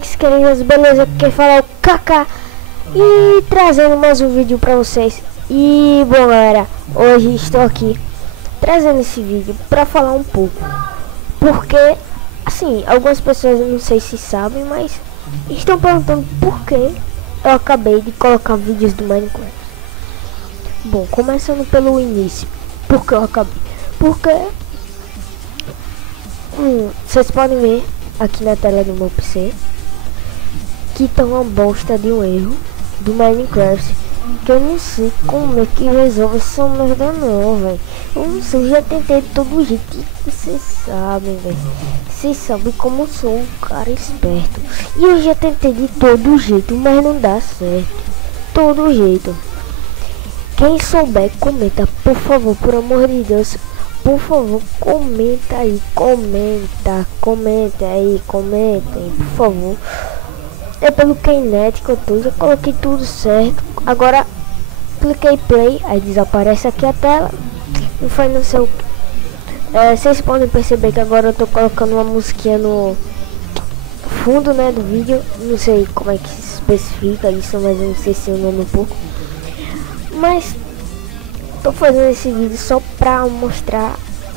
moleques queridos, beleza? Quem fala é o Kaká e trazendo mais um vídeo pra vocês. E bom galera, hoje estou aqui trazendo esse vídeo pra falar um pouco, porque assim, algumas pessoas não sei se sabem, mas estão perguntando por que eu acabei de colocar vídeos do Minecraft. Bom, começando pelo início, por que eu acabei? Porque vocês podem ver aqui na tela do meu PC que tá uma bosta de um erro do Minecraft, que eu não sei como é que resolve essa merda não, velho. Eu não sei, já tentei de todo jeito, e vocês sabem, velho. Vocês sabem como eu sou um cara esperto, e eu já tentei de todo jeito, mas não dá certo. Todo jeito. Quem souber, comenta, por favor, por amor de Deus. Por favor, comenta aí, comenta aí, comentem, por favor. É pelo Knet que eu tô, já coloquei tudo certo. Agora, cliquei play, aí desaparece aqui a tela. E foi no seu... vocês podem perceber que agora eu tô colocando uma musiquinha no fundo, né, do vídeo. Não sei como é que se especifica isso, mas eu não sei se o nome um pouco. Mas... tô fazendo esse vídeo só pra mostrar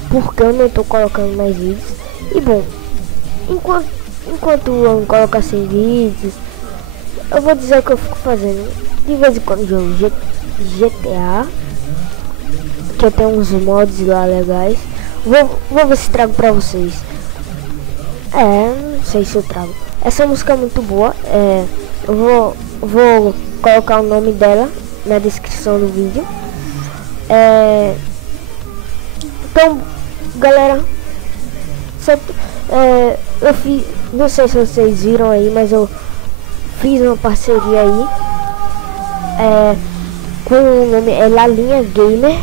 porque eu não tô colocando mais vídeos. E bom, enquanto eu não coloco assim vídeos, eu vou dizer o que eu fico fazendo. De vez em quando jogo GTA, que eu tenho uns mods lá legais. Vou ver se trago pra vocês. Não sei se eu trago. Essa música é muito boa. Eu vou colocar o nome dela na descrição do vídeo. Então galera, eu fiz, não sei se vocês viram aí, mas eu fiz uma parceria aí com o nome Lalinha Gamer.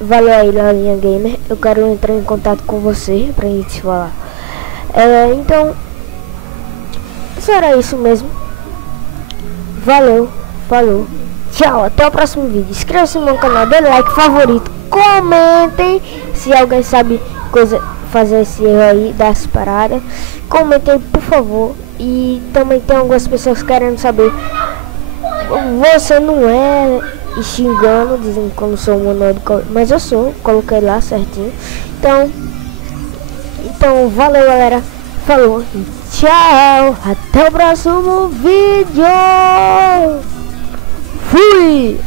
Valeu aí, Lalinha Gamer. Eu quero entrar em contato com você pra gente falar. Então será isso mesmo. Valeu, falou, tchau, até o próximo vídeo. Inscreva-se no meu canal, dê like, favorito, comentem se alguém sabe fazer esse erro aí das paradas. Comentem, por favor. E também tem algumas pessoas querendo saber. Você não é xingando, dizendo que eu não sou monódico, mas eu sou, coloquei lá certinho. Então valeu galera, falou, tchau, até o próximo vídeo. Fui!